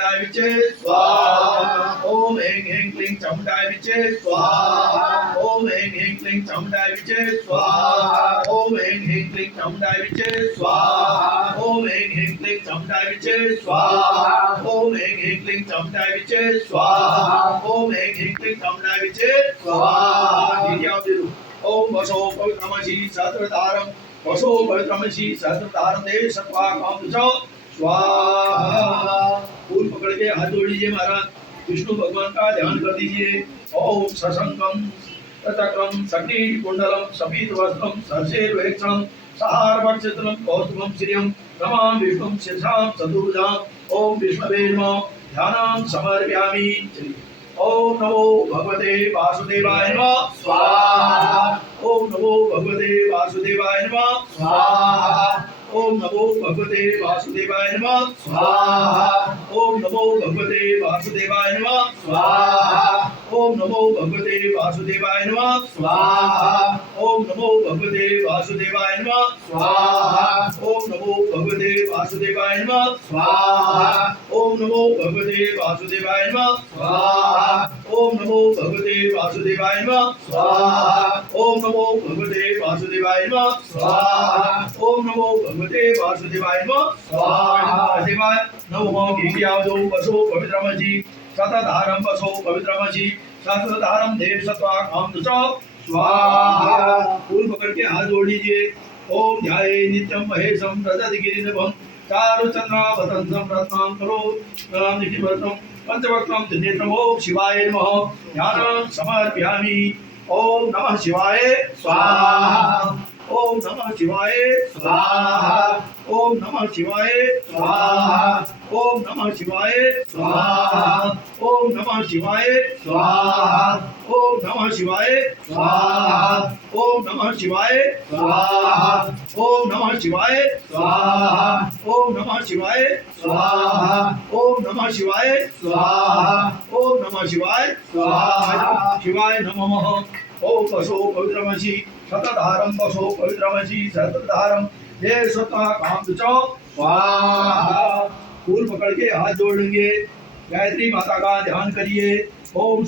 चामुंडाय विचे स्वाहा। ओम ऐं ह्रीं क्लीं चामुंडाय विचे स्वाहा। ओम ऐं ह्रीं क्लीं चामुंडाय विचे स्वाहा। ओम ऐं ह्रीं क्लीं चामुंडाय विचे स्वाहा। ओम ऐं ह्रीं क्लीं चामुंडाय विचे स्वाहा। ओम ऐं ह्रीं क्लीं चामुंडाय विचे स्वाहा। ओम ऐं ह्रीं क्लीं चामुंडाय विचे स्वाहा। ओम वसो पवित्रमसि सहस्रधारं वसो पवित्रमसि सहस्रधारं देव सत्वा काम च स्वाहा। फूल पकड़ के हाथ जोड़ लीजिए महाराज। विष्णु भगवान का ध्यान कर दीजिए। ओम सशंकं ततक्रम सग्नि कुंडलम सफीद वस्त्रम सरसेर्वेक्षणम सहारवक्षत्रम कौस्तुभम श्रियम नमामि विष्णुं शिरसां चतुर्भुजां। ओम विष्णवे नमः। ध्यानं समर्पयामि। ओम नमो भगवते वासुदेवाय नमः स्वाहा। ओम नमो भगवते वासुदेवाय नमः स्वाहा। ओम नमो भगवते वासुदेवाय नमः स्वाहा। ओम नमो भगवते वासुदेवाय नमः स्वाहा। ओम नमो भगवते वासुदेवाय नमः स्वाहा। ओम नमो भगवते वासुदेवाय नमः स्वाहा। ओम नमो भगवते वासुदेवाय नमः स्वाहा। ओम नमो भगवते वासुदेवाय नमः स्वाहा। ओम नमो भगवते वासुदेवाय नमः स्वाहा। ओम नमो भगवते वासुदेवाय नमः स्वाहा। ओम नमो भगवते वासुदेवाय नमः स्वाहा। देवाय नमो गिरियावो वसो पवित्रमसि सतधारं वसो पवित्रमसि सहस्रधारं देव सत्वा काम च स्वाहा। फूल पकड़ के हाथ जोड़ लीजिए। ओम ध्याये नित्यं महेशं रजतगिरिनभं चारुचन्द्रावतंसं रत्नांकरो निखिलवरनं पंचवक्त्रं त्रिनेत्रं। ओम शिवाय नमः। ध्यानं समर्पयामि। ओम नमः शिवाय स्वाहा। ओम नमः शिवाय स्वाहा। ओम नमः शिवाय स्वाहा। ओम नमः शिवाय स्वाहा। ओम नमः शिवाय स्वाहा। ओम नमः शिवाय स्वाहा। ओम नमः शिवाय स्वाहा। ओम नमः शिवाय स्वाहा। ओम नमः शिवाय स्वाहा। ओम नमः शिवाय स्वाहा। ओम नमः शिवाय स्वाहा। शिवाय नमः। ओम वसो पवित्रमसि शतधारं वसो पवित्रमसि सहस्रधारं देव सत्वा काम च स्वाहा। फूल पकड़ के हाथ जोड़ लेंगे। गायत्री माता का ध्यान करिए। ओम